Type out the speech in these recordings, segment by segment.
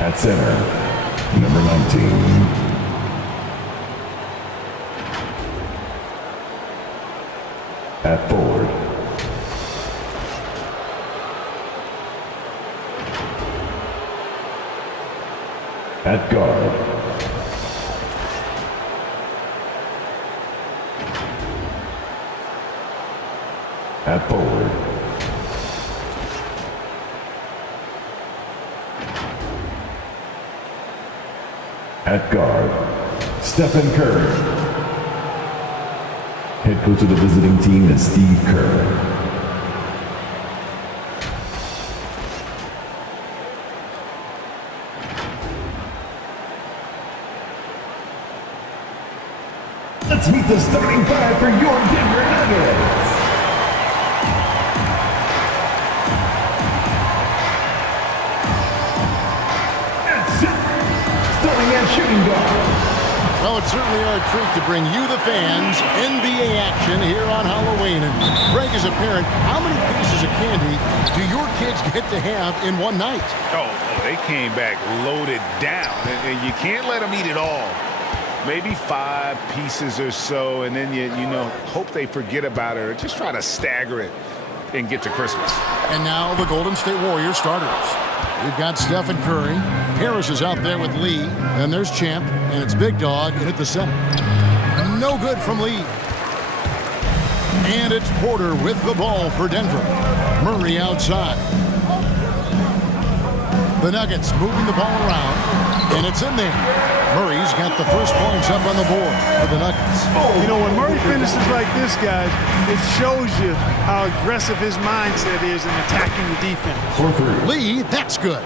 At center, number 19. At forward, at guard, at forward, at guard, Stephen Curry. Head coach of the visiting team is Steve Kerr. Let's meet the starting five for your Denver Nuggets. Starting at shooting guard. Well, it's certainly our treat to bring you, the fans, NBA action here on Halloween. And Greg, as a parent, how many pieces of candy do your kids get to have in one night? Oh, they came back loaded down, and you can't let them eat it all. Maybe 5 pieces or so, and then you hope they forget about it or just try to stagger it and get to Christmas. And now the Golden State Warriors starters. We've got Stephen Curry. Harris is out there with Lee. Then there's Champ, and it's Big Dog in at the center. No good from Lee. And it's Porter with the ball for Denver. Murray outside. The Nuggets moving the ball around, and it's in there. Murray's got the first points up on the board for the Nuggets. You know, when Murray finishes like this, guys, it shows you how aggressive his mindset is in attacking the defense. Lee, that's good.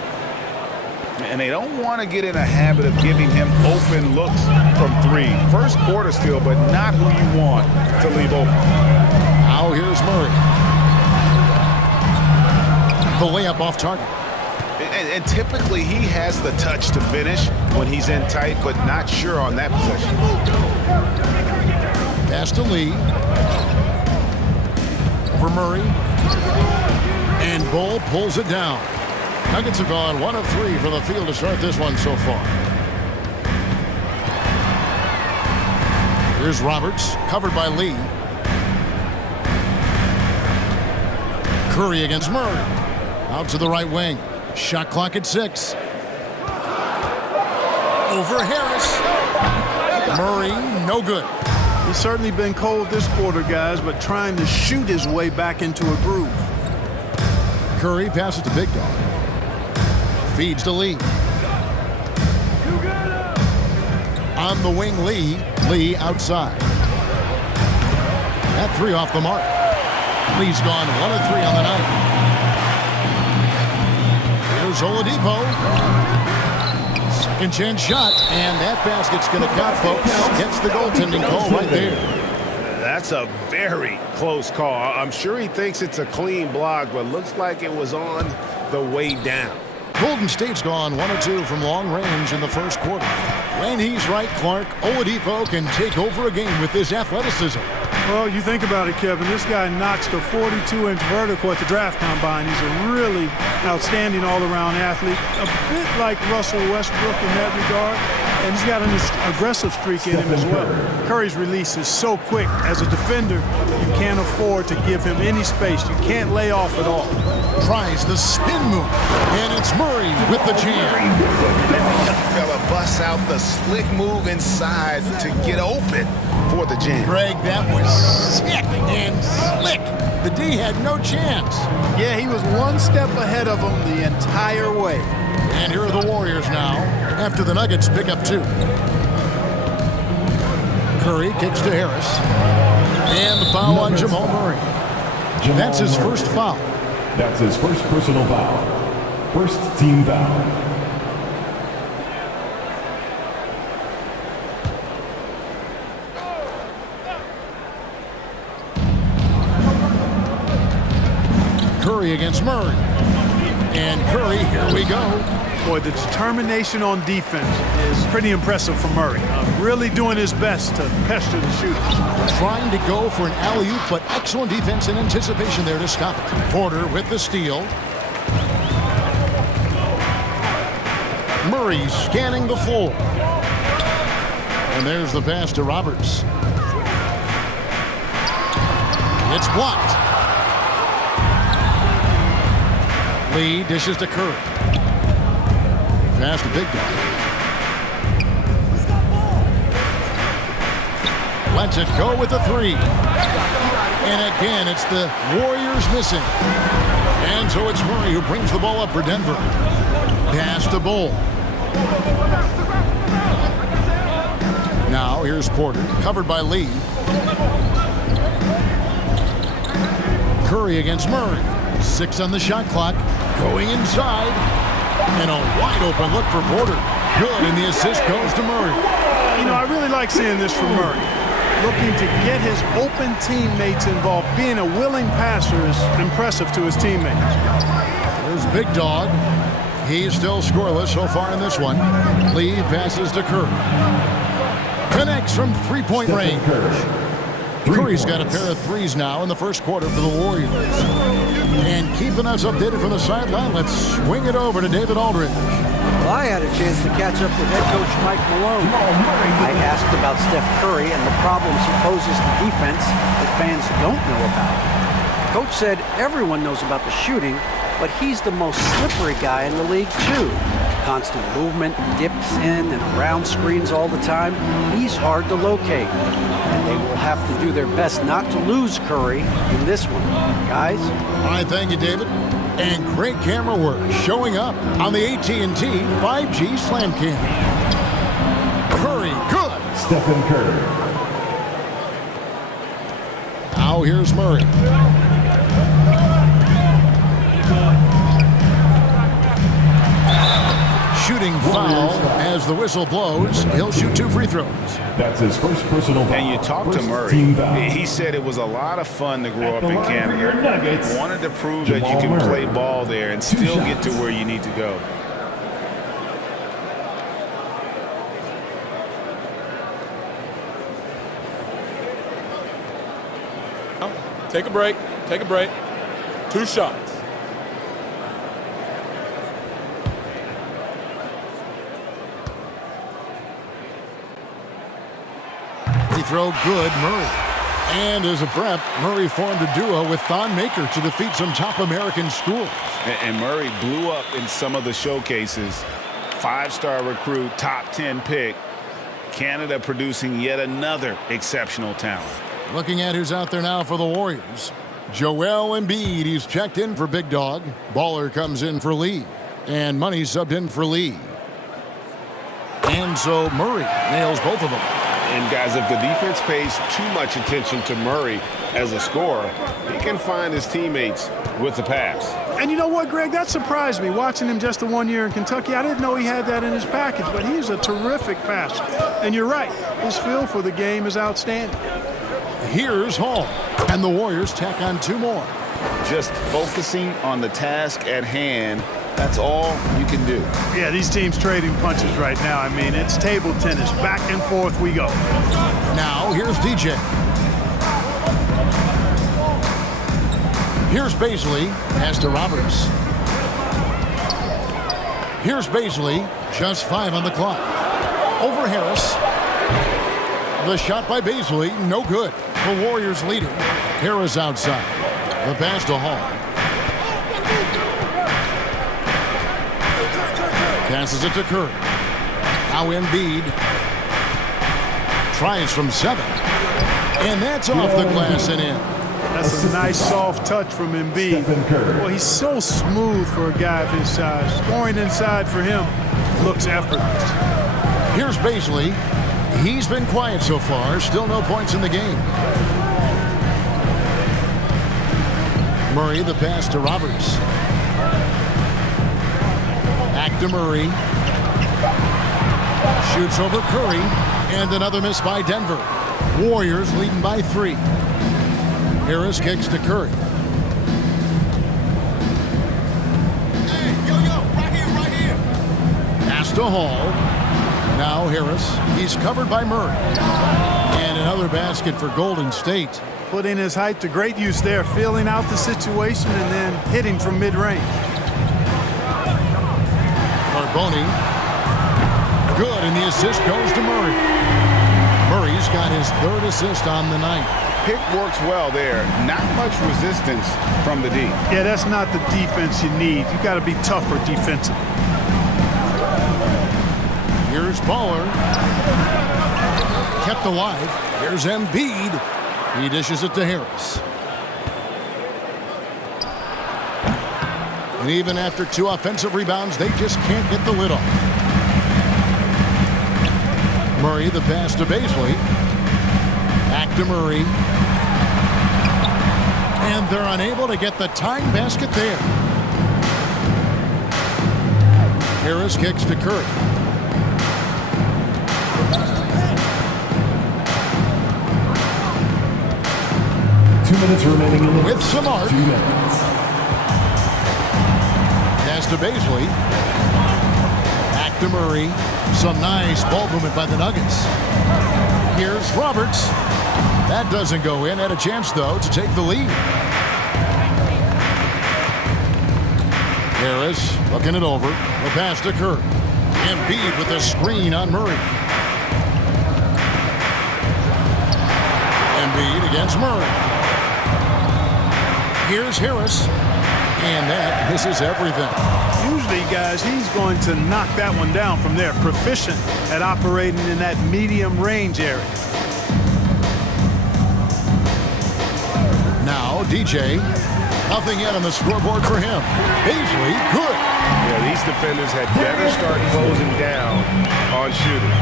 And they don't want to get in a habit of giving him open looks from 3. First quarter still, but not who you want to leave open. Now here's Murray. The layup off target. And typically he has the touch to finish when he's in tight, but not sure on that possession. Pass to Lee. For Murray. And Bull pulls it down. Nuggets have gone 1 of 3 from the field to start this one so far. Here's Roberts, covered by Lee. Curry against Murray. Out to the right wing. Shot clock at 6. Over Harris. Murray, no good. He's certainly been cold this quarter, guys, but trying to shoot his way back into a groove. Curry passes to Big Dog. Feeds to Lee. On the wing, Lee. Lee outside. That 3 off the mark. Lee's gone 1 of 3 on the night. Here's Oladipo. Second chance shot, and that basket's going to count, folks. Gets the goaltending call right there. That's a very close call. I'm sure he thinks it's a clean block, but looks like it was on the way down. Golden State's gone 1 of 2 from long range in the first quarter. When he's right, Clark, Oladipo can take over a game with his athleticism. Well, you think about it, Kevin. This guy notched a 42-inch vertical at the draft combine. He's a really outstanding all-around athlete, a bit like Russell Westbrook in that regard, and he's got an aggressive streak in him as well. Curry's release is so quick. As a defender, you can't afford to give him any space. You can't lay off at all. Tries the spin move, and it's Murray with the jam. And the young fella busts out the slick move inside to get open for the jam. Greg, that was sick and slick. The D had no chance. Yeah, he was 1 step ahead of him the entire way. And here are the Warriors now, after the Nuggets pick up 2. Curry kicks to Harris. And the foul on Jamal Murray. That's his first foul. That's his first personal foul. First team foul. Curry against Murray. And Curry, here we go. Boy, the determination on defense is pretty impressive from Murray. Really doing his best to pester the shooter. Trying to go for an alley-oop, but excellent defense and anticipation there to stop it. Porter with the steal. Murray scanning the floor. And there's the pass to Roberts. It's blocked. Lee dishes to Curry. Pass to Big Dog. Lets it go with the three. And again, it's the Warriors missing. And so it's Murray who brings the ball up for Denver. Pass to Bull. Now here's Porter, covered by Lee. Curry against Murray. 6 on the shot clock. Going inside. And a wide open look for Porter. Good, and the assist goes to Murray. You know, I really like seeing this from Murray. Looking to get his open teammates involved. Being a willing passer is impressive to his teammates. There's Big Dog. He's still scoreless so far in this one. Lee passes to Curry. Connects from three-point range. Curry's got a pair of threes now in the first quarter for the Warriors. And keeping us updated from the sideline, let's swing it over to David Aldridge. Well, I had a chance to catch up with head coach Mike Malone. I asked about Steph Curry and the problems he poses to defense that fans don't know about. Coach said everyone knows about the shooting, but he's the most slippery guy in the league, too. Constant movement, dips in and around screens all the time. He's hard to locate. And they will have to do their best not to lose Curry in this one. Guys? All right, thank you, David. And great camera work showing up on the AT&T 5G Slam Cam. Curry, good. Stephen Curry. Now here's Murray. Shooting foul as the whistle blows. He'll shoot 2 free throws. That's his first personal foul. And you talk to Murray. He said it was a lot of fun to grow up in Canada. Wanted to prove that you can play ball there and still get to where you need to go. Take a break. Take a break. 2 shots. Free throw good, Murray. And as a prep, Murray formed a duo with Thon Maker to defeat some top American schools. And Murray blew up in some of the showcases. 5-star recruit, top 10 pick. Canada producing yet another exceptional talent. Looking at who's out there now for the Warriors. Joel Embiid, he's checked in for Big Dog. Baller comes in for Lee. And Money subbed in for Lee. And so Murray nails both of them. And guys, if the defense pays too much attention to Murray as a scorer, he can find his teammates with the pass. And you know what, Greg? That surprised me. Watching him just the 1 year in Kentucky, I didn't know he had that in his package, but he's a terrific passer. And you're right, his feel for the game is outstanding. Here's Hall, and the Warriors tack on 2 more. Just focusing on the task at hand, that's all you can do. Yeah, these teams trading punches right now. I mean, it's table tennis. Back and forth we go. Now, here's DJ. Here's Baisley, pass to Roberts. Here's Baisley, just 5 on the clock. Over Harris. The shot by Baisley, no good. The Warriors leading. Harris outside. The pass to Hall. Passes it to Curry. Now Embiid. Tries from 7. And that's off the glass and in. That's a nice soft touch from Embiid. Well, he's so smooth for a guy of his size. Scoring inside for him looks effortless. Here's Baisley. He's been quiet so far. Still no points in the game. Murray, the pass to Roberts. Back to Murray. Shoots over Curry. And another miss by Denver. Warriors leading by 3. Harris kicks to Curry. Hey, right here. Pass to Hall. Now Harris. He's covered by Murray. And another basket for Golden State. Putting his height to great use there, feeling out the situation and then hitting from mid-range. Carboni Good, and the assist goes to Murray. Murray's got his third assist on the night. Pick works well there. Not much resistance from the D. Yeah, that's not the defense you need. You got to be tougher defensively. Here's Baller. Kept alive. Here's Embiid. He dishes it to Harris. And even after 2 offensive rebounds, they just can't get the lid off. Murray, the pass to Baisley. Back to Murray. And they're unable to get the tying basket there. Harris kicks to Curry. Minutes remaining in the with some arc. 2 minutes. Pass to Baisley. Back to Murray. Some nice ball movement by the Nuggets. Here's Roberts. That doesn't go in. Had a chance, though, to take the lead. Harris looking it over. The pass to Curry. Embiid with the screen on Murray. Embiid against Murray. Here's Harris, and that misses everything. Usually, guys, he's going to knock that one down from there. Proficient at operating in that medium range area. Now, DJ, nothing yet on the scoreboard for him. Baisley, good. Yeah, these defenders had better start closing down on shooting.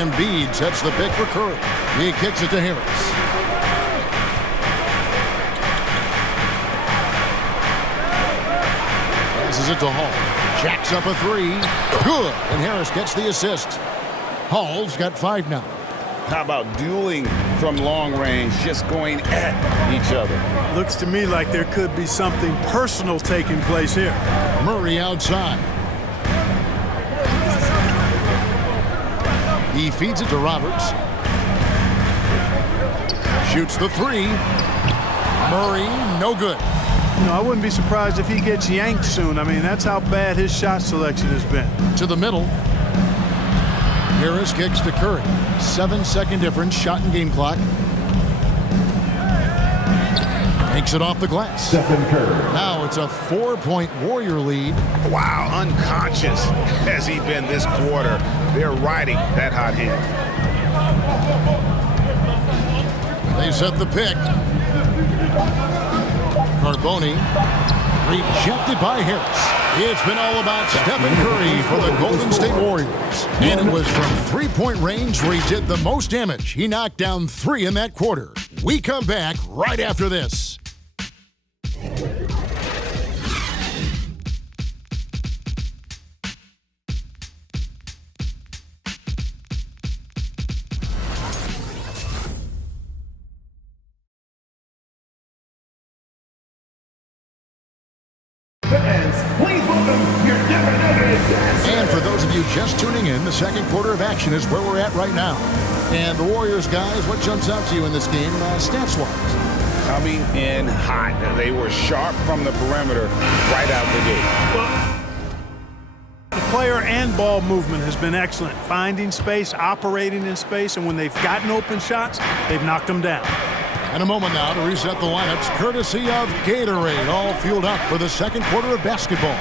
Embiid sets the pick for Curry. He kicks it to Harris. Passes it to Hall. Jacks up a 3. Good. And Harris gets the assist. Hall's got 5 now. How about dueling from long range, just going at each other? Looks to me like there could be something personal taking place here. Murray outside. He feeds it to Roberts. Shoots the 3. Murray, no good. You know, I wouldn't be surprised if he gets yanked soon. I mean, that's how bad his shot selection has been. To the middle. Harris kicks to Curry. 7-second difference, shot and game clock. Makes it off the glass. Stephen Curry. Now it's a 4-point Warrior lead. Wow, unconscious has he been this quarter. They're riding that hot hand. They set the pick. Carboni rejected by Harris. It's been all about Stephen Curry for the Golden State Warriors. And it was from 3-point range where he did the most damage. He knocked down 3 in that quarter. We come back right after this. Please welcome your Denver Nuggets. And for those of you just tuning in, the second quarter of action is where we're at right now. And the Warriors, guys, what jumps out to you in this game, stats-wise? Coming in hot. They were sharp from the perimeter right out the gate. The player and ball movement has been excellent. Finding space, operating in space, and when they've gotten open shots, they've knocked them down. And a moment now to reset the lineups, courtesy of Gatorade, all fueled up for the second quarter of basketball.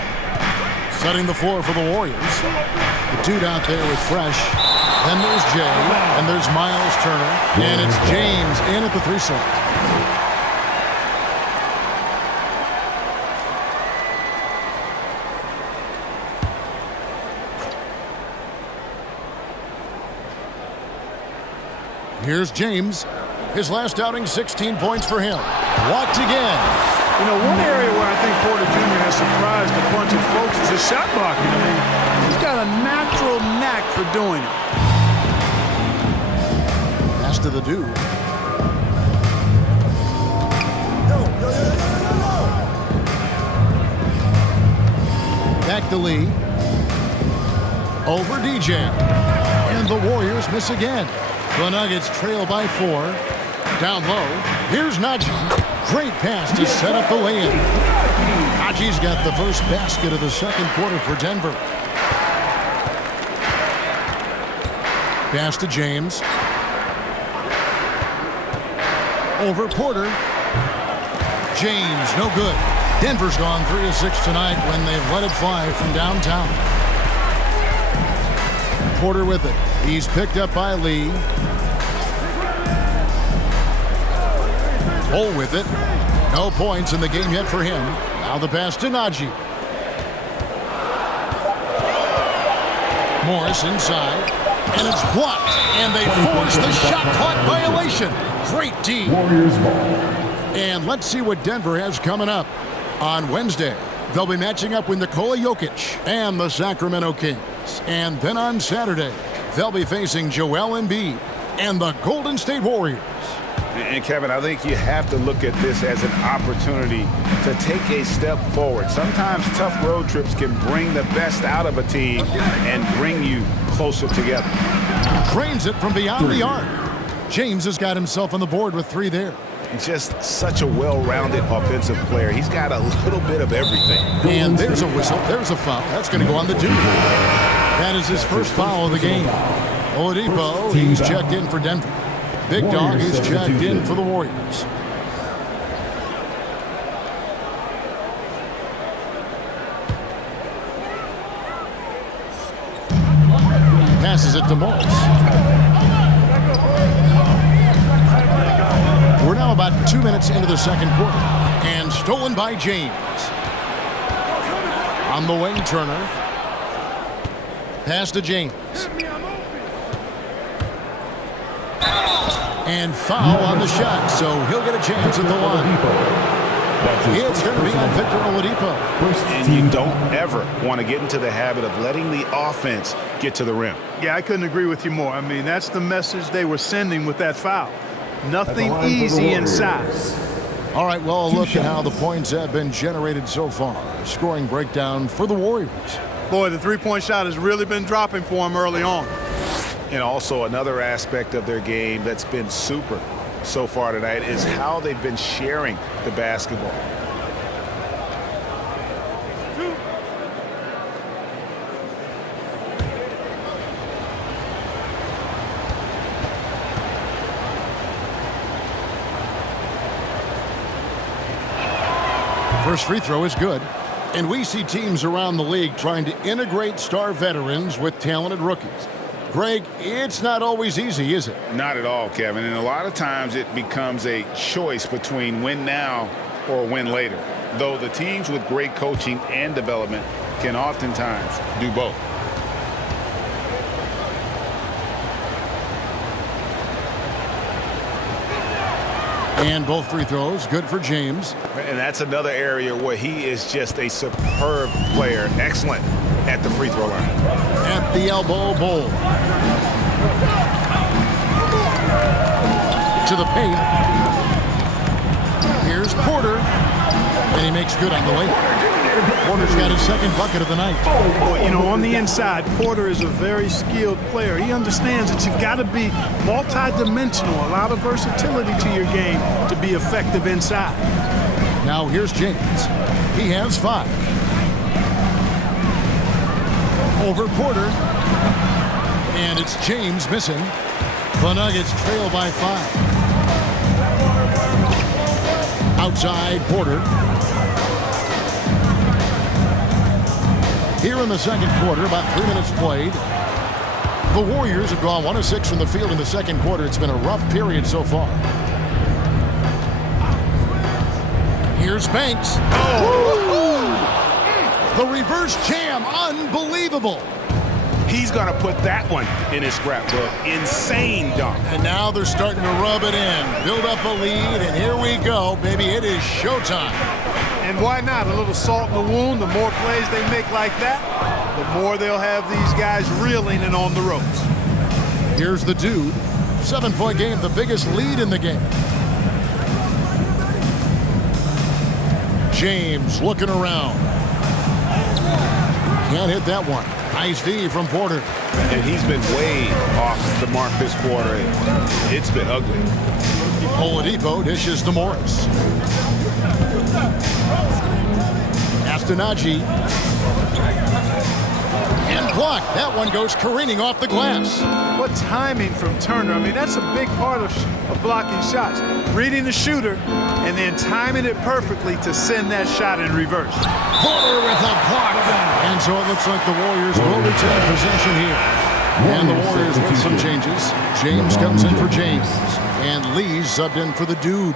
Setting the floor for the Warriors. The dude out there is Fresh. Then there's Jay, and there's Miles Turner, and it's James in at the 3 slot. Here's James. His last outing, 16 points for him. Blocked again. You know, one area where I think Porter Jr. has surprised a bunch of folks is his shot blocking. I mean, he's got a natural knack for doing it. Pass to the dude. Back to Lee. Over DJ. And the Warriors miss again. The Nuggets trail by 4. Down low. Here's Najee. Great pass to set up the lay-in. Najee's got the first basket of the second quarter for Denver. Pass to James. Over Porter. James, no good. Denver's gone 3 of 6 tonight when they've let it fly from downtown. Porter with it. He's picked up by Lee. Bull with it. No points in the game yet for him. Now the pass to Najee. Morris inside. And it's blocked. And they force the shot clock violation. Great D. Warriors ball. And let's see what Denver has coming up. On Wednesday, they'll be matching up with Nikola Jokic and the Sacramento Kings. And then on Saturday, they'll be facing Joel Embiid and the Golden State Warriors. And Kevin, I think you have to look at this as an opportunity to take a step forward. Sometimes tough road trips can bring the best out of a team and bring you closer together. Drains it from beyond the arc. James has got himself on the board with 3 there. Just such a well-rounded offensive player. He's got a little bit of everything. And there's a whistle. There's a foul. That's going to go on the dude. That is his first foul of the game. Oladipo, he's checked in for Denver. Big Dog is checked in for the Warriors. Passes it to Morris. We're now about 2 minutes into the second quarter. And stolen by James. On the wing, Turner. Pass to James. And foul on the shot, so he'll get a chance at the line. It's going to be on Victor Oladipo. And you don't ever want to get into the habit of letting the offense get to the rim. Yeah, I couldn't agree with you more. I mean, that's the message they were sending with that foul. Nothing easy inside. All right, well, look at how the points have been generated so far. Scoring breakdown for the Warriors. Boy, the three-point shot has really been dropping for them early on. And also another aspect of their game that's been super so far tonight is how they've been sharing the basketball. First free throw is good. And we see teams around the league trying to integrate star veterans with talented rookies. Greg, it's not always easy, is it? Not at all, Kevin. And a lot of times it becomes a choice between win now or win later. Though the teams with great coaching and development can oftentimes do both. And both free throws, good for James. And that's another area where he is just a superb player. Excellent at the free throw line. At the elbow, Bull. To the paint. Here's Porter. And he makes good on the layup. Porter's got his second bucket of the night. Boy, you know, on the inside, Porter is a very skilled player. He understands that you've got to be multi-dimensional, a lot of versatility to your game to be effective inside. Now here's James. He has 5. Over Porter. And it's James missing. The Nuggets trail by 5. Outside Porter. Here in the second quarter, about 3 minutes played. The Warriors have gone 1 of 6 from the field in the second quarter. It's been a rough period so far. Here's Banks. Oh. The reverse jam, unbelievable. He's going to put that one in his scrapbook. Insane dunk. And now they're starting to rub it in. Build up a lead, and here we go, baby. It is showtime. And why not? A little salt in the wound. The more plays they make like that, the more they'll have these guys reeling and on the ropes. Here's the dude. 7-point game, the biggest lead in the game. James looking around. Can't hit that one. Nice D from Porter. And he's been way off the mark this quarter. It's been ugly. Oladipo dishes to Morris. Astonagi. And blocked. That one goes careening off the glass. What timing from Turner. I mean, that's a big part of blocking shots. Reading the shooter and then timing it perfectly to send that shot in reverse. Porter with a block. And so it looks like the Warriors will retain possession here. And the Warriors with some changes. James comes in for James. And Lee subbed in for the dude.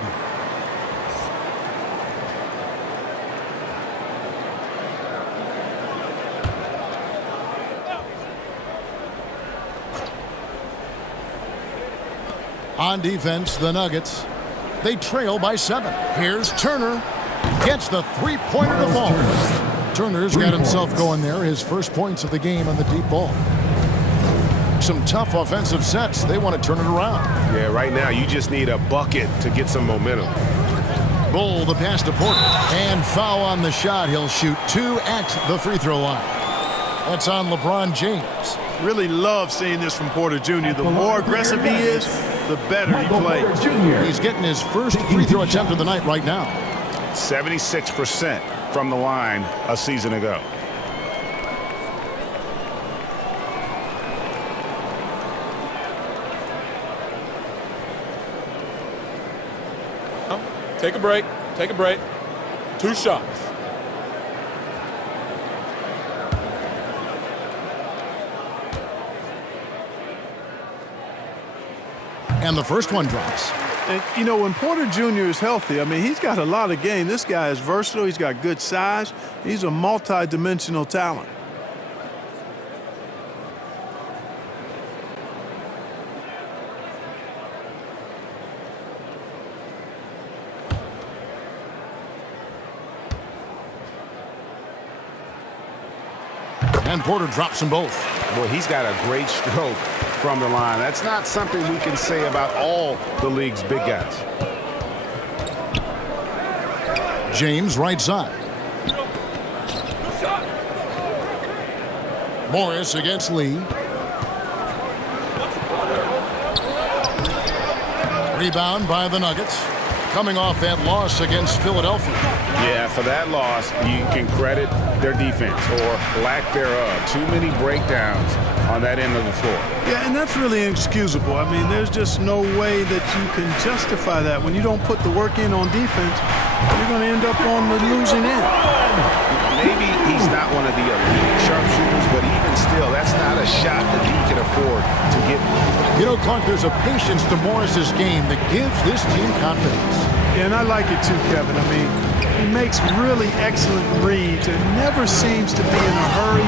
On defense, the Nuggets. They trail by 7. Here's Turner. Gets the three-pointer to fall. Turner's got himself going there. His first points of the game on the deep ball. Some tough offensive sets. They want to turn it around. Yeah, right now you just need a bucket to get some momentum. Bull, the pass to Porter. And foul on the shot. He'll shoot 2 at the free throw line. That's on LeBron James. Really love seeing this from Porter Jr. The more aggressive he is, the better he plays. He's getting his first free throw attempt of the night right now. 76% from the line a season ago. Take a break. Take a break. 2 shots. And the first one drops. And, you know, when Porter Jr. is healthy, I mean, he's got a lot of game. This guy is versatile. He's got good size. He's a multi-dimensional talent. And Porter drops them both. Boy, he's got a great stroke from the line. That's not something we can say about all the league's big guys. James right side. Morris against Lee. Rebound by the Nuggets. Coming off that loss against Philadelphia. Yeah, for that loss, you can credit their defense or lack thereof. Too many breakdowns on that end of the floor. Yeah, and that's really inexcusable. I mean, there's just no way that you can justify that. When you don't put the work in on defense, you're going to end up on the losing end. Maybe he's not one of the elite sharpshooters, but even still, that's not a shot that he can afford to give. You know, Clark, there's a patience to Morris's game that gives this team confidence. Yeah, and I like it too, Kevin. I mean, he makes really excellent reads and never seems to be in a hurry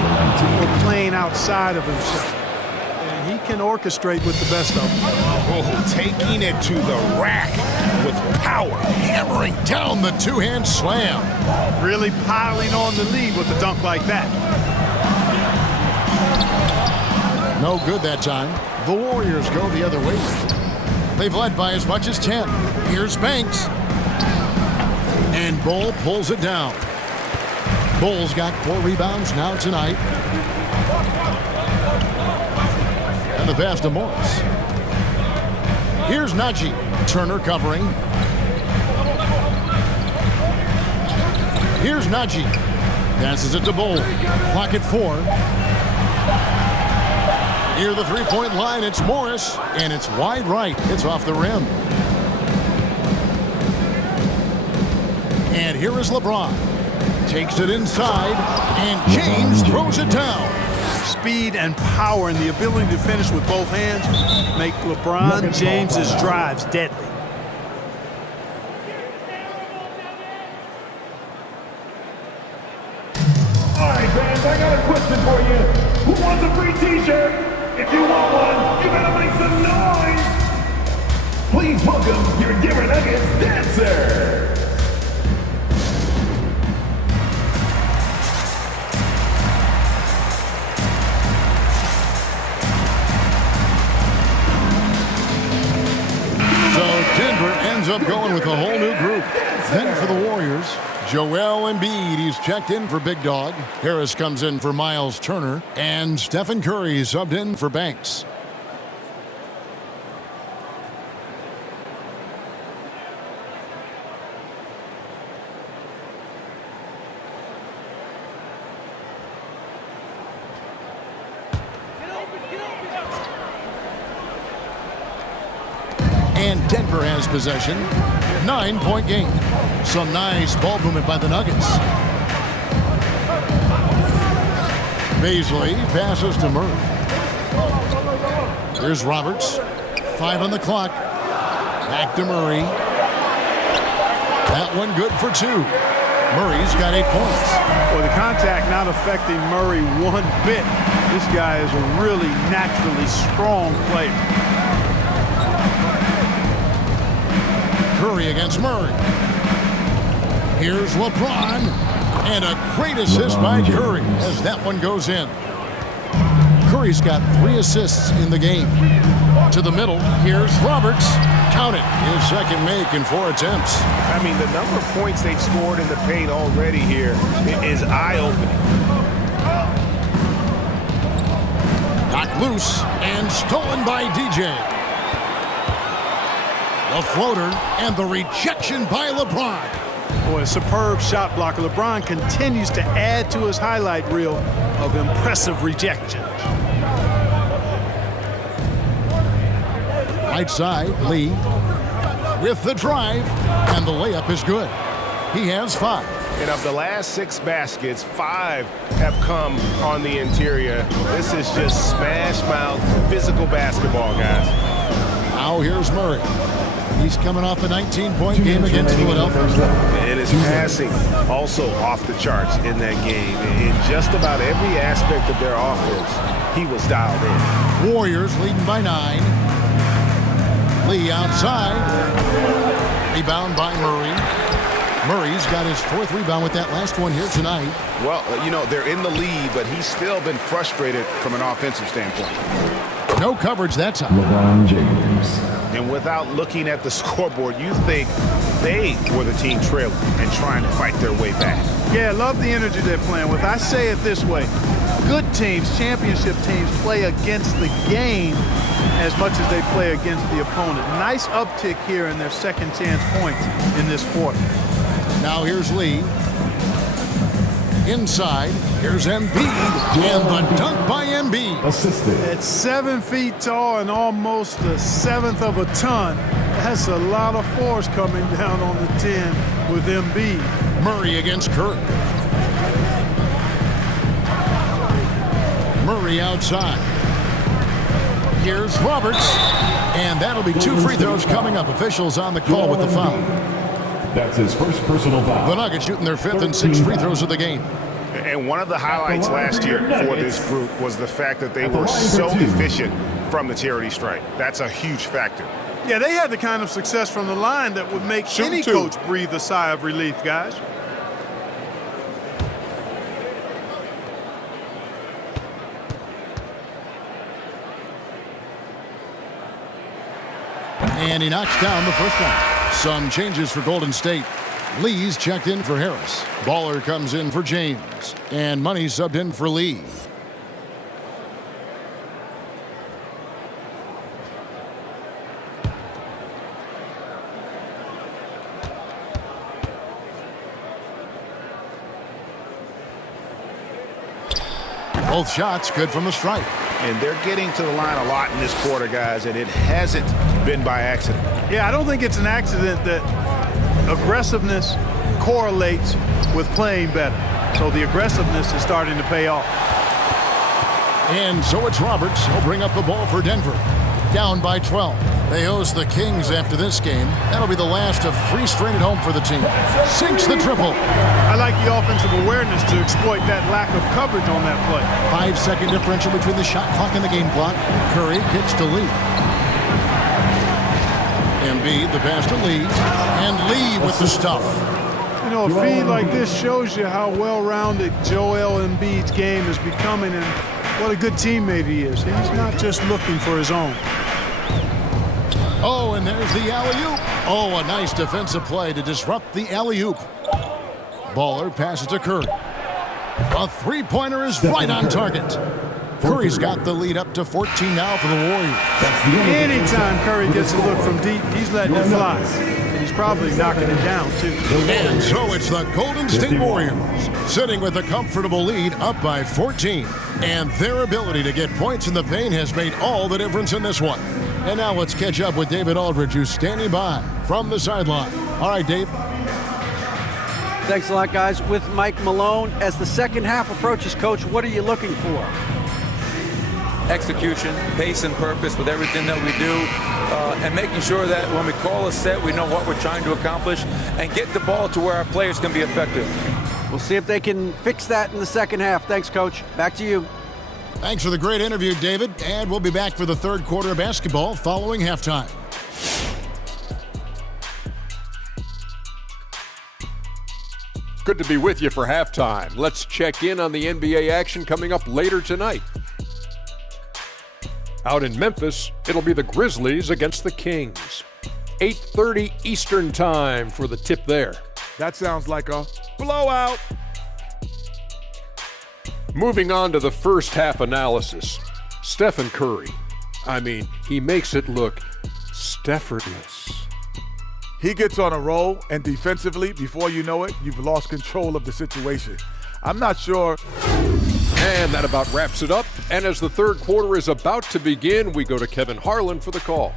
or playing outside of himself. And he can orchestrate with the best of them. Oh, taking it to the rack with power. Hammering down the two-hand slam. Really piling on the lead with a dunk like that. No good that time. The Warriors go the other way. They've led by as much as 10. Here's Banks. And Bull pulls it down. Bull's got 4 rebounds now tonight. And the pass to Morris. Here's Najee. Turner covering. Here's Najee. Passes it to Bull. Clock at 4. Near the three-point line, it's Morris, and it's wide right. It's off the rim. And here is LeBron. Takes it inside, and James throws it down. Speed and power and the ability to finish with both hands make LeBron James's drives deadly. All right, fans, I got a question for you. Who wants a free t-shirt? If you want one, you better make some noise. Please welcome your Denver Nuggets dancer. So Denver ends up going with a whole new group. Then for the Warriors, Joel Embiid, he's checked in for Big Dog. Harris comes in for Miles Turner. And Stephen Curry subbed in for Banks. And Denver has possession. 9-point game. Some nice ball movement by the Nuggets. Beasley passes to Murray. Here's Roberts. 5 on the clock. Back to Murray. That one good for 2. Murray's got 8 points. Well, the contact not affecting Murray one bit. This guy is a really naturally strong player. Curry against Murray. Here's LeBron. And a great assist by Curry as that one goes in. Curry's got 3 assists in the game. To the middle, here's Roberts. Count it. His second make in 4 attempts. I mean, the number of points they've scored in the paint already here is eye-opening. Knocked loose and stolen by DJ. The floater and the rejection by LeBron. Boy, a superb shot blocker. LeBron continues to add to his highlight reel of impressive rejections. Right side, Lee with the drive, and the layup is good. He has 5. And of the last 6 baskets, 5 have come on the interior. This is just smash mouth physical basketball, guys. Now here's Murray. He's coming off a 19-point game against Philadelphia. And his passing also off the charts in that game. In just about every aspect of their offense, he was dialed in. Warriors leading by 9. Lee outside. Rebound by Murray. Murray's got his 4th rebound with that last one here tonight. Well, you know, they're in the lead, but he's still been frustrated from an offensive standpoint. No coverage that time. LeBron James. And without looking at the scoreboard, you think they were the team trailing and trying to fight their way back. Yeah, love the energy they're playing with. I say it this way. Good teams, championship teams, play against the game as much as they play against the opponent. Nice uptick here in their second chance points in this quarter. Now here's Lee. Inside, here's Embiid. And the dunk by Embiid. Assisted. At 7 feet tall and almost a 1/7 of a ton, that's a lot of force coming down on the 10 with Embiid. Murray against Curry. Murray outside. Here's Roberts. And that'll be 2 free throws coming up. Officials on the call with the foul. That's his first personal foul. The Nuggets shooting their 5th and 6th free throws of the game. And one of the highlights last year for this group was the fact that they were so efficient from the charity stripe. That's a huge factor. Yeah, they had the kind of success from the line that would make any coach breathe a sigh of relief, guys. And he knocks down the first one. Some changes for Golden State. Lee's checked in for Harris. Baller comes in for James. And Money subbed in for Lee. Both shots good from the stripe. And they're getting to the line a lot in this quarter, guys, and it hasn't been by accident. Yeah, I don't think it's an accident that aggressiveness correlates with playing better. So the aggressiveness is starting to pay off. And so it's Roberts. He'll bring up the ball for Denver. Down by 12. They host the Kings after this game. That'll be the last of 3 straight at home for the team. Sinks the triple. I like the offensive awareness to exploit that lack of coverage on that play. 5-second differential between the shot clock and the game clock. Curry gets to Lee. Embiid, the pass to Lee. And Lee with the stuff. You know, a feed like this shows you how well-rounded Joel Embiid's game is becoming and what a good teammate he is. He's not just looking for his own. Oh, and there's the alley-oop. Oh, a nice defensive play to disrupt the alley-oop. Baller passes to Curry. A 3-pointer is right on target. Curry's got the lead up to 14 now for the Warriors. Anytime Curry gets a look from deep, he's letting it fly. And he's probably knocking it down, too. And so it's the Golden State Warriors sitting with a comfortable lead up by 14. And their ability to get points in the paint has made all the difference in this one. And now let's catch up with David Aldridge, who's standing by from the sideline. All right, Dave. Thanks a lot, guys. With Mike Malone, as the second half approaches, Coach, what are you looking for? Execution, pace and purpose with everything that we do, and making sure that when we call a set, we know what we're trying to accomplish and get the ball to where our players can be effective. We'll see if they can fix that in the second half. Thanks, Coach. Back to you. Thanks for the great interview, David. And we'll be back for the third quarter of basketball following halftime. Good to be with you for halftime. Let's check in on the NBA action coming up later tonight. Out in Memphis, it'll be the Grizzlies against the Kings. 8:30 Eastern time for the tip there. That sounds like a blowout. Moving on to the first half analysis. Stephen Curry. I mean, he makes it look Steffordless. He gets on a roll, and defensively, before you know it, you've lost control of the situation. I'm not sure. And that about wraps it up. And as the third quarter is about to begin, we go to Kevin Harlan for the call.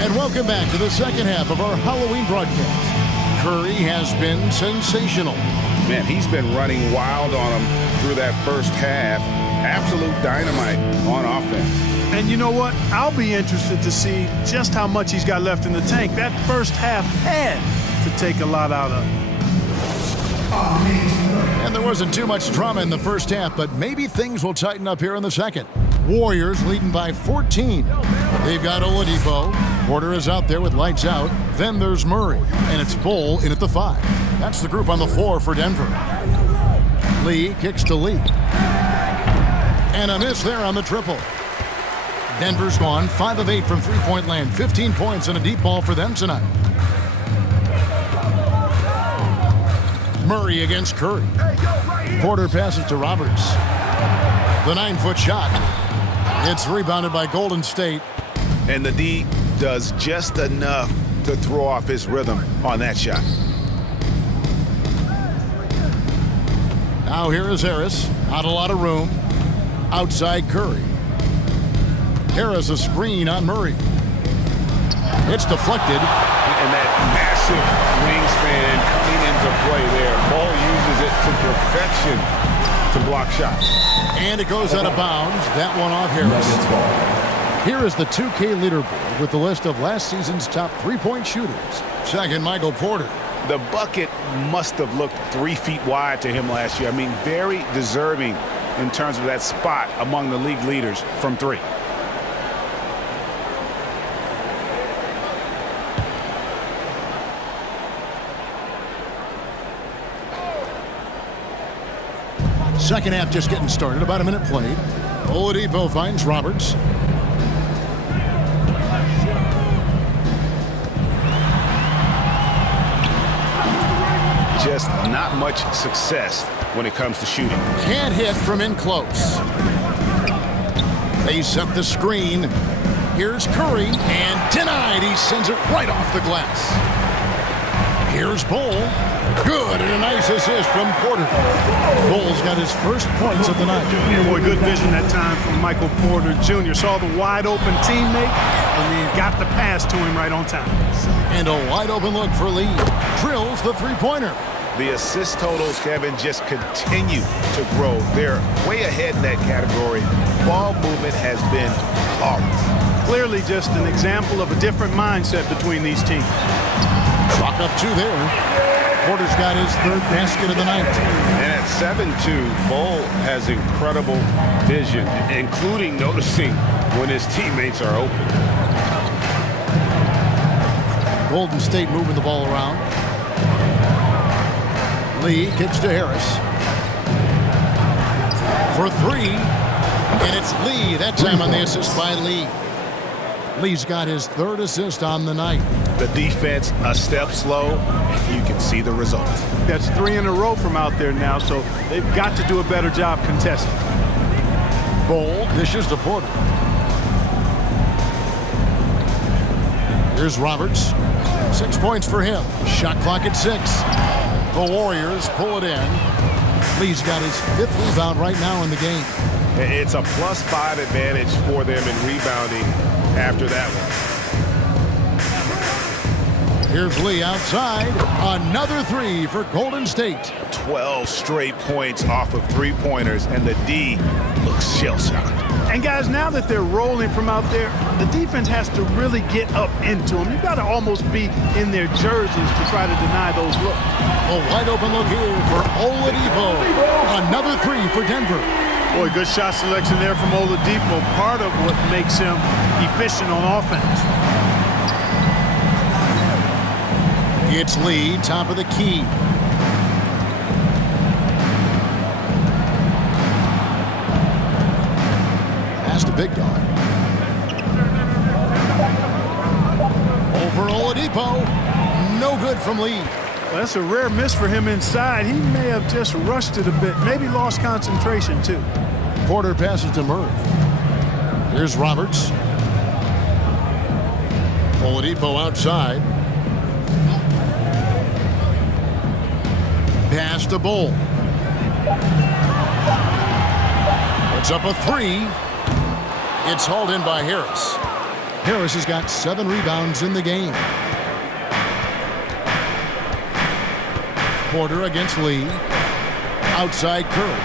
And welcome back to the second half of our Halloween broadcast. Curry has been sensational. Man, he's been running wild on him through that first half. Absolute dynamite on offense. And you know what? I'll be interested to see just how much he's got left in the tank. That first half had to take a lot out of him. And there wasn't too much drama in the first half, but maybe things will tighten up here in the second. Warriors leading by 14. They've got Oladipo. Porter is out there with lights out. Then there's Murray, and it's Bull in at the 5. That's the group on the floor for Denver. Lee kicks to Lee. And a miss there on the triple. Denver's gone 5 of 8 from three-point land. 15 points and a deep ball for them tonight. Murray against Curry. Porter passes to Roberts. The 9-foot shot. It's rebounded by Golden State. And the D does just enough to throw off his rhythm on that shot. Now here is Harris. Not a lot of room. Outside Curry. Harris a screen on Murray. It's deflected. And that massive wingspan coming into play there. Ball uses it to perfection to block shots. And it goes out of bounds. That one off Harris. Here is the 2K leaderboard with the list of last season's top three-point shooters. Second, Michael Porter. The bucket must have looked 3 feet wide to him last year. I mean, very deserving in terms of that spot among the league leaders from 3. Second half just getting started. About a minute played. Oladipo finds Roberts. Just not much success when it comes to shooting. Can't hit from in close. They set the screen. Here's Curry, and denied. He sends it right off the glass. Here's Bull. Good, and a nice assist from Porter. Bull's got his first points of the night. Boy, good vision that time from Michael Porter Jr. Saw the wide open teammate and then got the pass to him right on time. And a wide open look for Lee. Drills the three-pointer. The assist totals, Kevin, just continue to grow. They're way ahead in that category. Ball movement has been flawless. Clearly just an example of a different mindset between these teams. Clock up 2 there. Porter's got his third basket of the night. And at 7-2, Bull has incredible vision, including noticing when his teammates are open. Golden State moving the ball around. Lee kicks to Harris. For 3. And it's Lee. That time on the assist by Lee. Lee's got his third assist on the night. The defense a step slow, and you can see the result. That's 3 in a row from out there now, so they've got to do a better job contesting. Bull dishes to Porter. Here's Roberts. 6 points for him. Shot clock at 6. The Warriors pull it in. Lee's got his 5th rebound right now in the game. It's a +5 advantage for them in rebounding after that one. Here's Lee outside. Another 3 for Golden State. 12 straight points off of three-pointers, and the D looks shell-shocked. And guys, now that they're rolling from out there, the defense has to really get up into them. You've got to almost be in their jerseys to try to deny those looks. A wide open look here for Oladipo. Another 3 for Denver. Boy, good shot selection there from Oladipo. Part of what makes him efficient on offense. It's Lee, top of the key. Pass to Big Dog. Over Oladipo. No good from Lee. Well, that's a rare miss for him inside. He may have just rushed it a bit. Maybe lost concentration, too. Porter passes to Murray. Here's Roberts. Oladipo outside. Pass to Bull. Puts up a 3. It's hauled in by Harris. Harris has got 7 rebounds in the game. Porter against Lee. Outside Curry.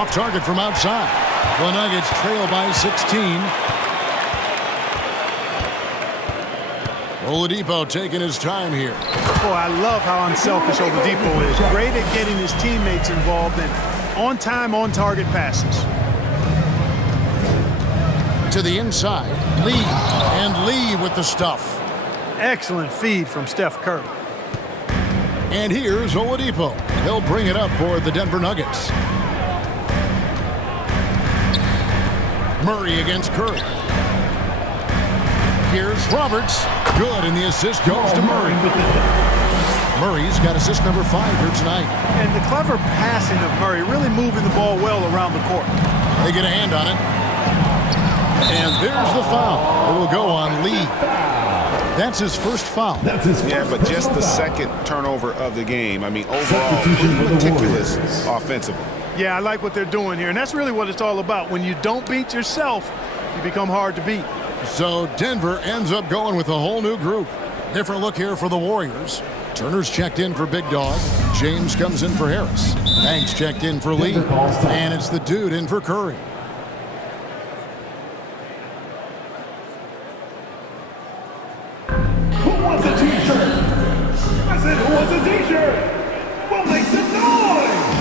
Off target from outside. The Nuggets trail by 16. Oladipo taking his time here. Boy, I love how unselfish Oladipo is. Great at getting his teammates involved in on-time, on-target passes. To the inside, Lee. And Lee with the stuff. Excellent feed from Steph Curry. And here's Oladipo. He'll bring it up for the Denver Nuggets. Murray against Curry. Here's Roberts. Good, and the assist goes to Murray. Murray's got assist number 5 here tonight. And the clever passing of Murray, really moving the ball well around the court. They get a hand on it. And there's the foul. It will go on Lee. That's his first foul. Yeah, but just the second turnover of the game. I mean, overall, meticulous offensively. Yeah, I like what they're doing here, and that's really what it's all about. When you don't beat yourself, you become hard to beat. So Denver ends up going with a whole new group. Different look here for the Warriors. Turner's checked in for Big Dog. James comes in for Harris. Banks checked in for Lee. And it's the dude in for Curry. Who wants a t-shirt? I said, who wants a t-shirt? Well, make some noise!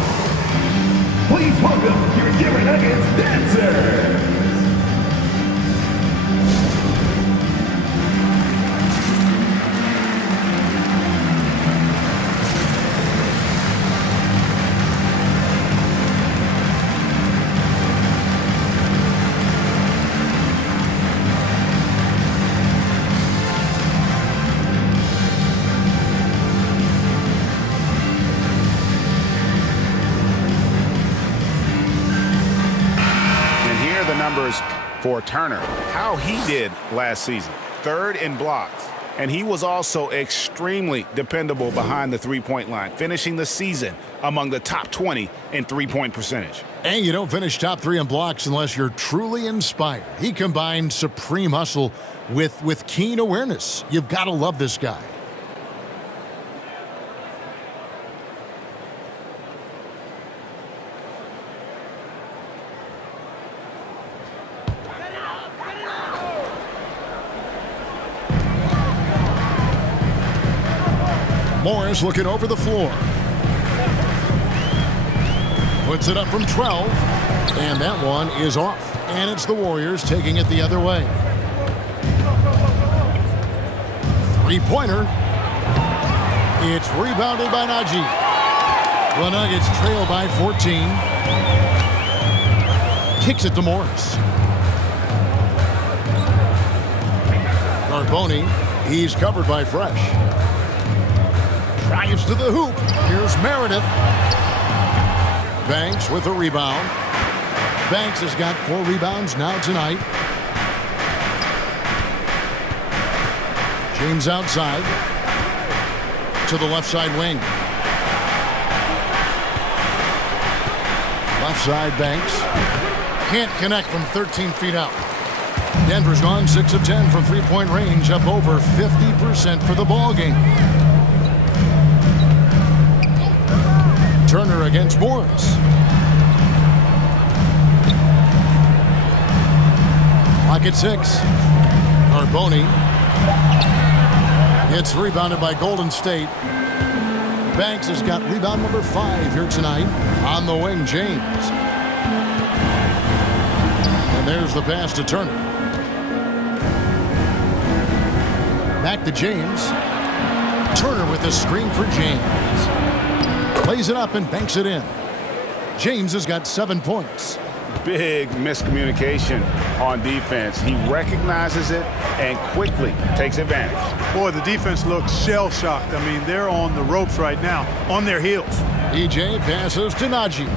Please welcome your Denver Nuggets dancers! For Turner, how he did last season. 3rd in blocks. And he was also extremely dependable behind the three-point line, finishing the season among the top 20 in three-point percentage. And you don't finish top 3 in blocks unless you're truly inspired. He combined supreme hustle with keen awareness. You've got to love this guy. Morris looking over the floor. Puts it up from 12. And that one is off. And it's the Warriors taking it the other way. 3-pointer. It's rebounded by Najee. The Nuggets trail by 14. Kicks it to Morris. Carboni. He's covered by Fresh. Drives to the hoop. Here's Meredith. Banks with a rebound. Banks has got 4 rebounds now tonight. James outside to the left side wing. Left side Banks. Can't connect from 13 feet out. Denver's gone 6 of 10 from three-point range, up over 50% for the ball game. Turner against Morris. Clock at 6. Carboni. It's rebounded by Golden State. Banks has got rebound number 5 here tonight. On the wing, James. And there's the pass to Turner. Back to James. Turner with the screen for James. Plays it up and banks it in. James has got 7 points. Big miscommunication on defense. He recognizes it and quickly takes advantage. Boy, the defense looks shell-shocked. I mean, they're on the ropes right now, on their heels. EJ passes to Najee.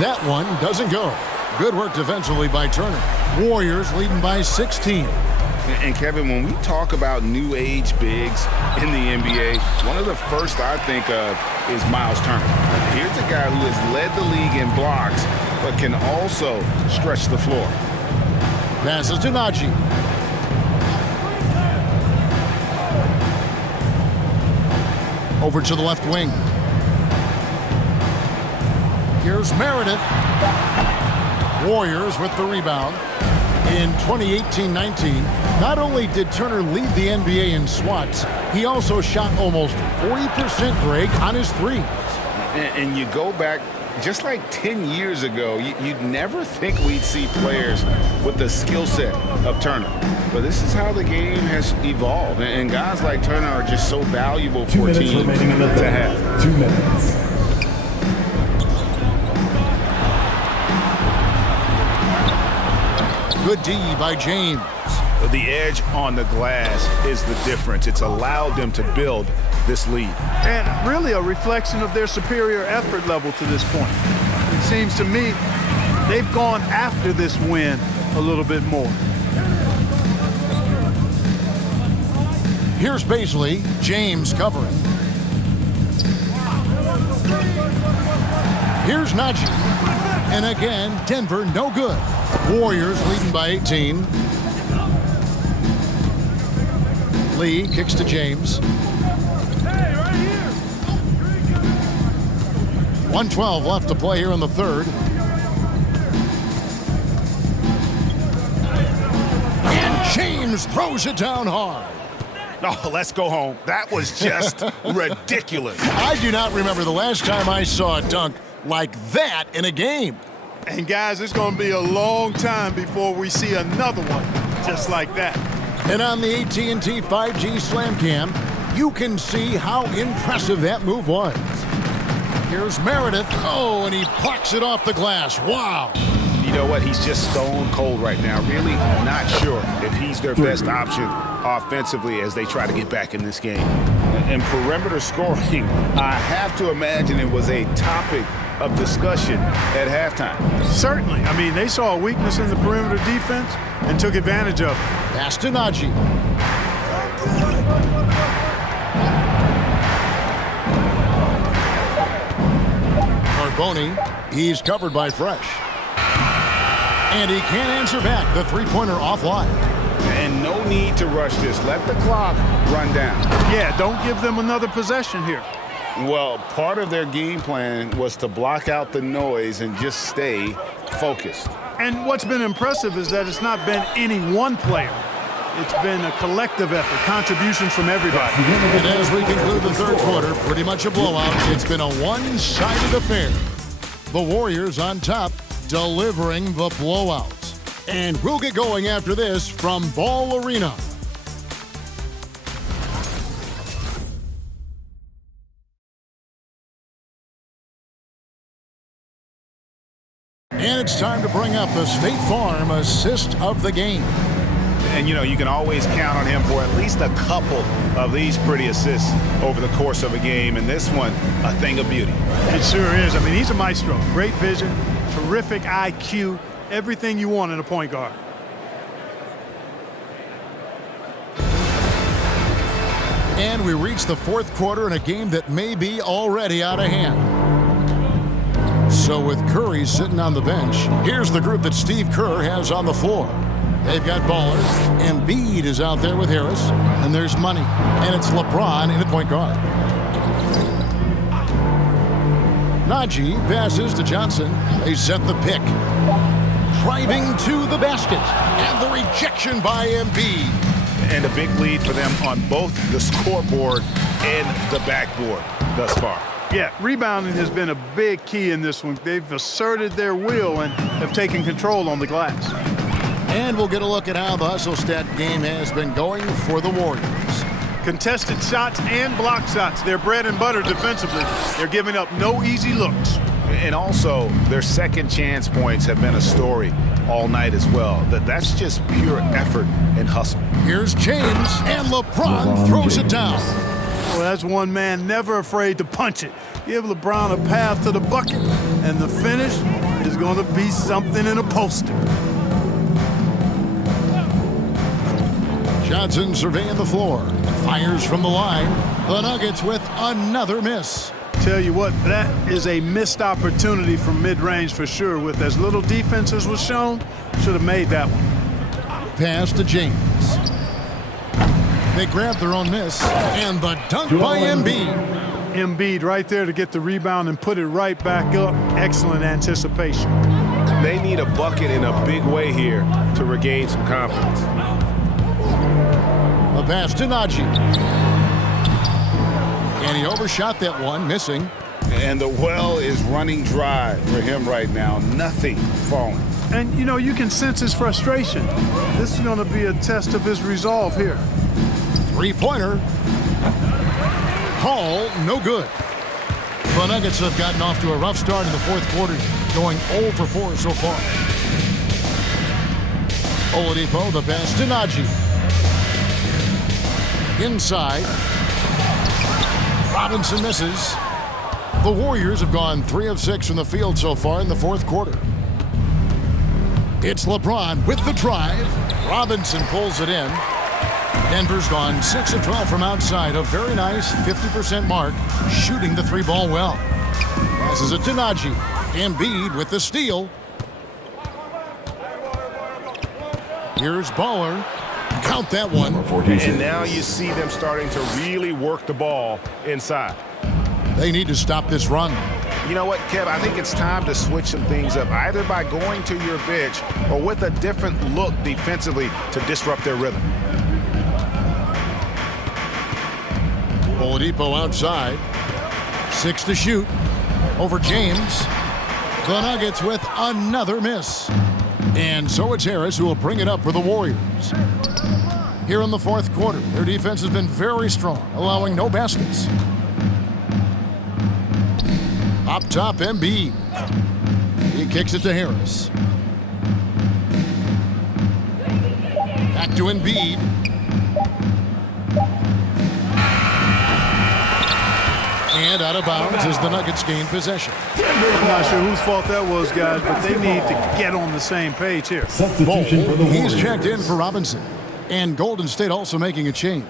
That one doesn't go. Good work defensively by Turner. Warriors leading by 16. And Kevin, when we talk about new age bigs in the NBA, one of the first I think of is Miles Turner. Here's a guy who has led the league in blocks, but can also stretch the floor. Passes to Najee. Over to the left wing. Here's Meredith. Warriors with the rebound. In 2018-19, not only did Turner lead the NBA in swats, he also shot almost 40% break on his threes. And you go back just like 10 years ago, you'd never think we'd see players with the skill set of Turner. But this is how the game has evolved. And guys like Turner are just so valuable for teams to have. 2 minutes. Good D by James. The edge on the glass is the difference. It's allowed them to build this lead. And really a reflection of their superior effort level to this point. It seems to me they've gone after this win a little bit more. Here's Baisley. James covering. Here's Najee. And again, Denver no good. Warriors leading by 18. Lee kicks to James. 1:12 left to play here in the third. And James throws it down hard. Oh, let's go home. That was just ridiculous. I do not remember the last time I saw a dunk like that in a game. And guys, it's going to be a long time before we see another one just like that. And on the AT&T 5G Slam Cam, you can see how impressive that move was. Here's Meredith. Oh, and he plucks it off the glass. Wow. You know what? He's just stone cold right now. Really not sure if he's their best option offensively as they try to get back in this game. And perimeter scoring, I have to imagine it was a topic of discussion at halftime. Certainly. I mean, they saw a weakness in the perimeter defense and took advantage of it. Pass to Najee. Carboni, he's covered by Fresh. And he can't answer back. The three-pointer offline. And no need to rush this. Let the clock run down. Yeah, don't give them another possession here. Well, part of their game plan was to block out the noise and just stay focused. And what's been impressive is that it's not been any one player. It's been a collective effort, contributions from everybody. And as we conclude the third quarter, pretty much a blowout. It's been a one-sided affair. The Warriors on top, delivering the blowout. And we'll get going after this from Ball Arena. And it's time to bring up the State Farm assist of the game. And, you know, you can always count on him for at least a couple of these pretty assists over the course of a game. And this one, a thing of beauty. It sure is. I mean, he's a maestro. Great vision, terrific IQ, everything you want in a point guard. And we reach the fourth quarter in a game that may be already out of hand. So with Curry sitting on the bench, here's the group that Steve Kerr has on the floor. They've got ballers. Embiid is out there with Harris. And there's Money. And it's LeBron in at point guard. Najee passes to Johnson. They set the pick. Driving to the basket. And the rejection by Embiid. And a big lead for them on both the scoreboard and the backboard thus far. Yeah, rebounding has been a big key in this one. They've asserted their will and have taken control on the glass. And we'll get a look at how the hustle stat game has been going for the Warriors. Contested shots and block shots. Their bread and butter defensively. They're giving up no easy looks. And also, their second chance points have been a story all night as well. That's just pure effort and hustle. Here's James, and LeBron throws it down. Well, that's one man never afraid to punch it. Give LeBron a path to the bucket, and the finish is going to be something in a poster. Johnson surveying the floor. Fires from the line. The Nuggets with another miss. Tell you what, that is a missed opportunity from mid-range for sure. With as little defense as was shown, should have made that one. Pass to James. They grab their own miss, and the dunk by Embiid. Embiid right there to get the rebound and put it right back up. Excellent anticipation. They need a bucket in a big way here to regain some confidence. A pass to Najee. And he overshot that one, missing. And the well is running dry for him right now. Nothing falling. And, you know, you can sense his frustration. This is going to be a test of his resolve here. Three-pointer. Hall, no good. The Nuggets have gotten off to a rough start in the fourth quarter, going 0 for 4 so far. Oladipo, the pass to Najee. Inside. Robinson misses. The Warriors have gone 3 of 6 from the field so far in the fourth quarter. It's LeBron with the drive. Robinson pulls it in. Denver's gone 6 of 12 from outside. A very nice 50% mark, shooting the three ball well. Passes it to Najee. Embiid with the steal. Here's Baller. Count that one. And now you see them starting to really work the ball inside. They need to stop this run. You know what, Kev? I think it's time to switch some things up, either by going to your bench or with a different look defensively to disrupt their rhythm. Oladipo outside. 6 to shoot. Over James. The Nuggets with another miss. And so it's Harris who will bring it up for the Warriors. Here in the fourth quarter, their defense has been very strong, allowing no baskets. Up top, Embiid. He kicks it to Harris. Back to Embiid. And out of bounds as the Nuggets gain possession. I'm not sure whose fault that was, guys, but they need to get on the same page here. Bol, he's checked in for Robinson. And Golden State also making a change.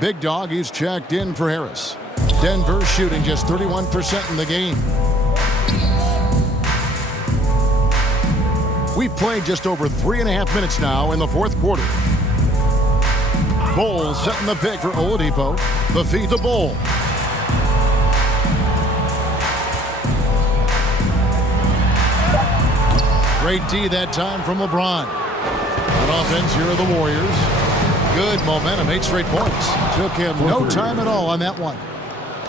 Big Dog, he's checked in for Harris. Denver shooting just 31% in the game. We've played just over 3.5 minutes now in the fourth quarter. Bol setting the pick for Oladipo. The feed to Bol. Great D that time from LeBron. On offense, here are the Warriors. Good momentum, 8 straight points. Took him no time at all on that one.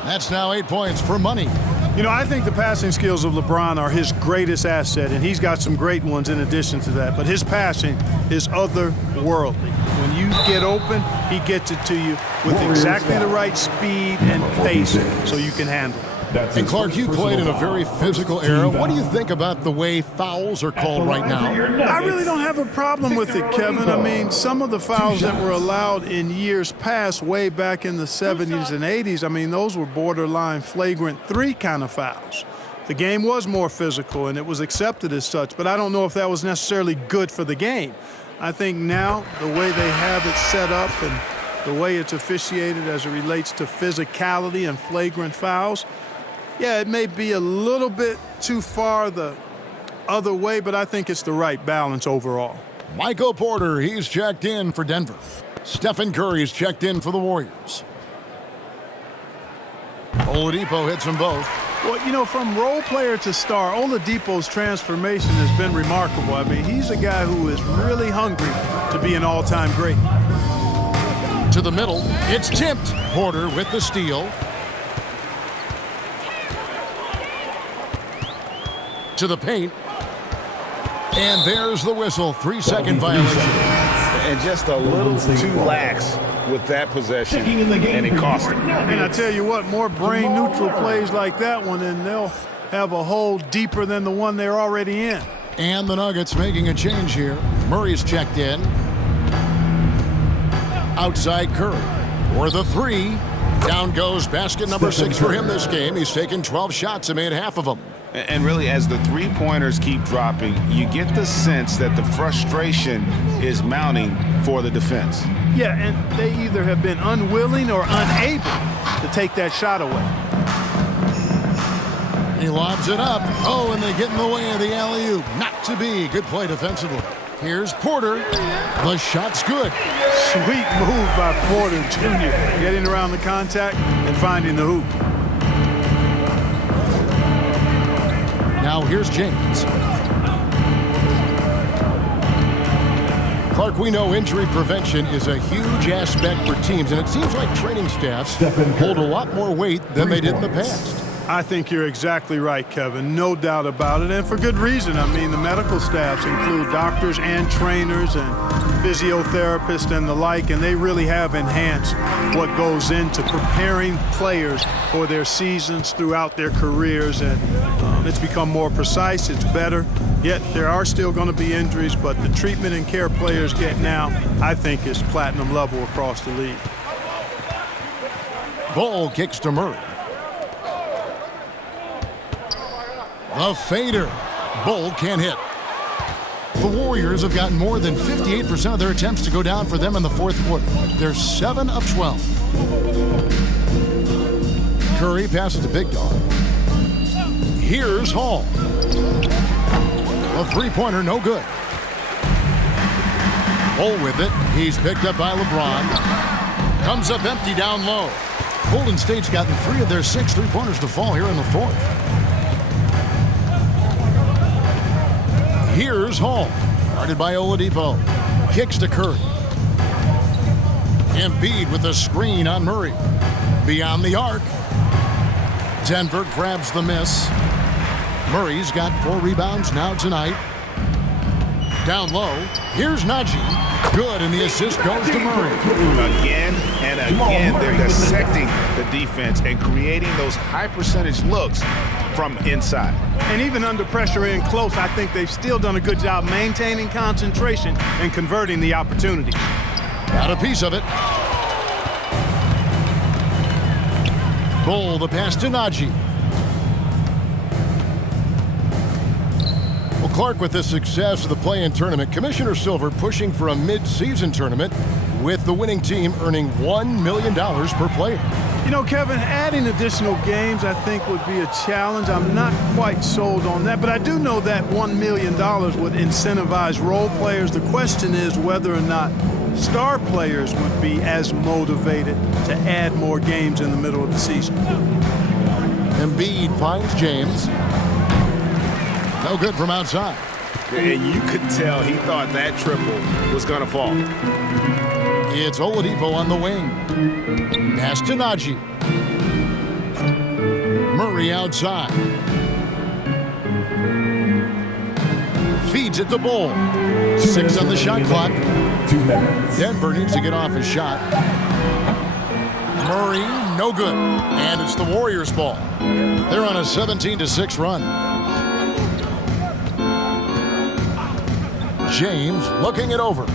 That's now 8 points for Money. You know, I think the passing skills of LeBron are his greatest asset, and he's got some great ones in addition to that. But his passing is otherworldly. When you get open, he gets it to you with exactly the right speed and pace so you can handle it. And Clark, you played in a very physical era. What do you think about the way fouls are called right now? I really don't have a problem with it, Kevin. I mean, some of the fouls that were allowed in years past, way back in the 70s and 80s, I mean, those were borderline flagrant 3 kind of fouls. The game was more physical, and it was accepted as such, but I don't know if that was necessarily good for the game. I think now the way they have it set up and the way it's officiated as it relates to physicality and flagrant fouls, yeah, it may be a little bit too far the other way, but I think it's the right balance overall. Michael Porter, he's checked in for Denver. Stephen Curry's checked in for the Warriors. Oladipo hits them both. Well, you know, from role player to star, Oladipo's transformation has been remarkable. I mean, he's a guy who is really hungry to be an all-time great. To the middle, it's tipped. Porter with the steal. To the paint. And there's the whistle. 3-second violation. And just a little too lax with that possession, and it cost him. And I tell you what, more brain-neutral plays like that one, and they'll have a hole deeper than the one they're already in. And the Nuggets making a change here. Murray's checked in. Outside Curry. For the three. Down goes basket number 6 for him this game. He's taken 12 shots and made half of them. And really, as the three-pointers keep dropping, you get the sense that the frustration is mounting for the defense. Yeah, and they either have been unwilling or unable to take that shot away. He lobs it up. Oh, and they get in the way of the alley-oop. Not to be. Good play defensively. Here's Porter. The shot's good. Sweet move by Porter Jr. Getting around the contact and finding the hoop. Now here's James. Clark, we know injury prevention is a huge aspect for teams, and it seems like training staffs hold a lot more weight than they did in the past. I think you're exactly right, Kevin. No doubt about it, and for good reason. I mean, the medical staffs include doctors and trainers and physiotherapists and the like, and they really have enhanced what goes into preparing players for their seasons throughout their careers, and it's become more precise, it's better. Yet there are still going to be injuries, but the treatment and care players get now, I think, is platinum level across the league. Ball kicks to Murray. The fader. Bull can't hit. The Warriors have gotten more than 58% of their attempts to go down for them in the fourth quarter. They're 7 of 12. Curry passes to Big Dog. Here's Hall. A three-pointer, no good. Bull with it. He's picked up by LeBron. Comes up empty down low. Golden State's gotten 3 of their 6 three-pointers to fall here in the fourth. Here's Hall, guarded by Oladipo. Kicks to Curry. Embiid with a screen on Murray. Beyond the arc. Denver grabs the miss. Murray's got 4 rebounds now tonight. Down low. Here's Najee. Good, and the assist goes to Murray. Again and again, they're dissecting the defense and creating those high-percentage looks from inside. And even under pressure in close, I think they've still done a good job maintaining concentration and converting the opportunity. Got a piece of it. Bull, the pass to Najee. Well, Clark, with the success of the play-in tournament, Commissioner Silver pushing for a mid-season tournament with the winning team earning $1 million per player. You know, Kevin, adding additional games I think would be a challenge. I'm not quite sold on that, but I do know that $1 million would incentivize role players. The question is whether or not star players would be as motivated to add more games in the middle of the season. Embiid finds James. No good from outside. And you could tell he thought that triple was going to fall. It's Oladipo on the wing. Pass to Najee. Murray outside. Feeds it to Bull. 6 on the shot clock. 2 minutes. Denver needs to get off his shot. Murray, no good. And it's the Warriors' ball. They're on a 17-6 run. James looking it over.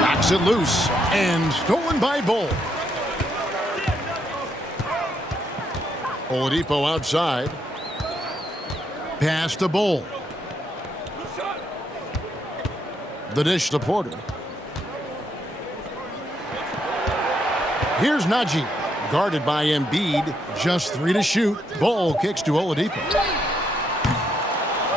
Knocks it loose and stolen by Bull. Oladipo outside. Pass to Bull. The dish to Porter. Here's Najee. Guarded by Embiid. Just 3 to shoot. Bull kicks to Oladipo.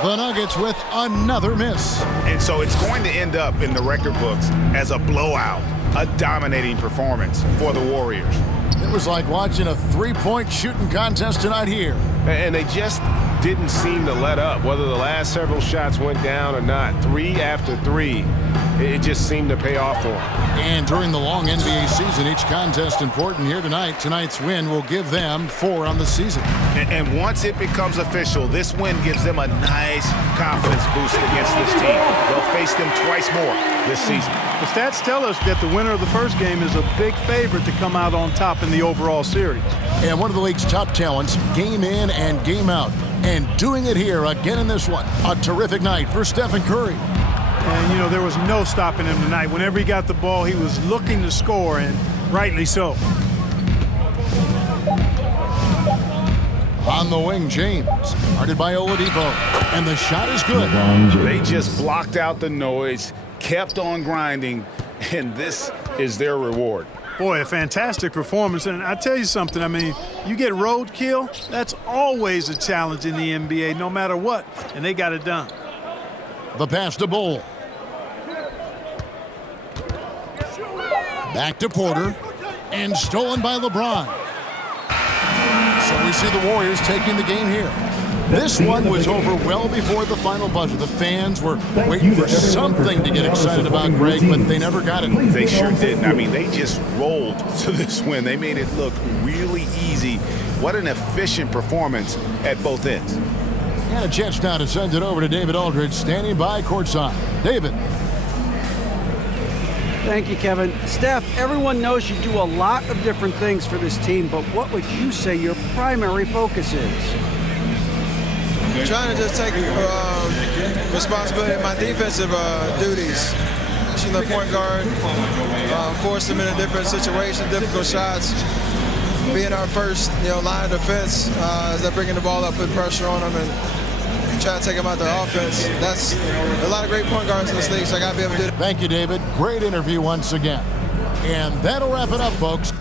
The Nuggets with another miss. And so it's going to end up in the record books as a blowout, a dominating performance for the Warriors. It was like watching a three-point shooting contest tonight here. And they just didn't seem to let up, whether the last several shots went down or not. 3 after 3, it just seemed to pay off for them. And during the long NBA season, each contest important here tonight. Tonight's win will give them 4 on the season. And once it becomes official, this win gives them a nice confidence boost against this team. They'll face them twice more this season. The stats tell us that the winner of the first game is a big favorite to come out on top in the overall series. And one of the league's top talents, game in and game out. And doing it here again in this one. A terrific night for Stephen Curry. And, you know, there was no stopping him tonight. Whenever he got the ball, he was looking to score, and rightly so. On the wing, James. Guarded by Oladipo. And the shot is good. They just blocked out the noise, kept on grinding, and this is their reward. Boy, a fantastic performance. And I tell you something, I mean, you get roadkill, that's always a challenge in the NBA, no matter what. And they got it done. The pass to Bull. Back to Porter. And stolen by LeBron. So we see the Warriors taking the game here. This one was over well before the final buzzer. The fans were waiting for something to get excited about, Greg, but they never got it. They sure didn't. I mean, they just rolled to this win. They made it look really easy. What an efficient performance at both ends. And a chance now to send it over to David Aldridge, standing by courtside. David. Thank you, Kevin. Steph, everyone knows you do a lot of different things for this team, but what would you say your primary focus is? Trying to just take responsibility of my defensive duties. She's the point guard, force them in a different situation, difficult shots. Being our first, line of defense, as they're bringing the ball up, put pressure on them, and try to take them out their offense. That's a lot of great point guards in this league, so I got to be able to do that. Thank you, David. Great interview once again. And that'll wrap it up, folks.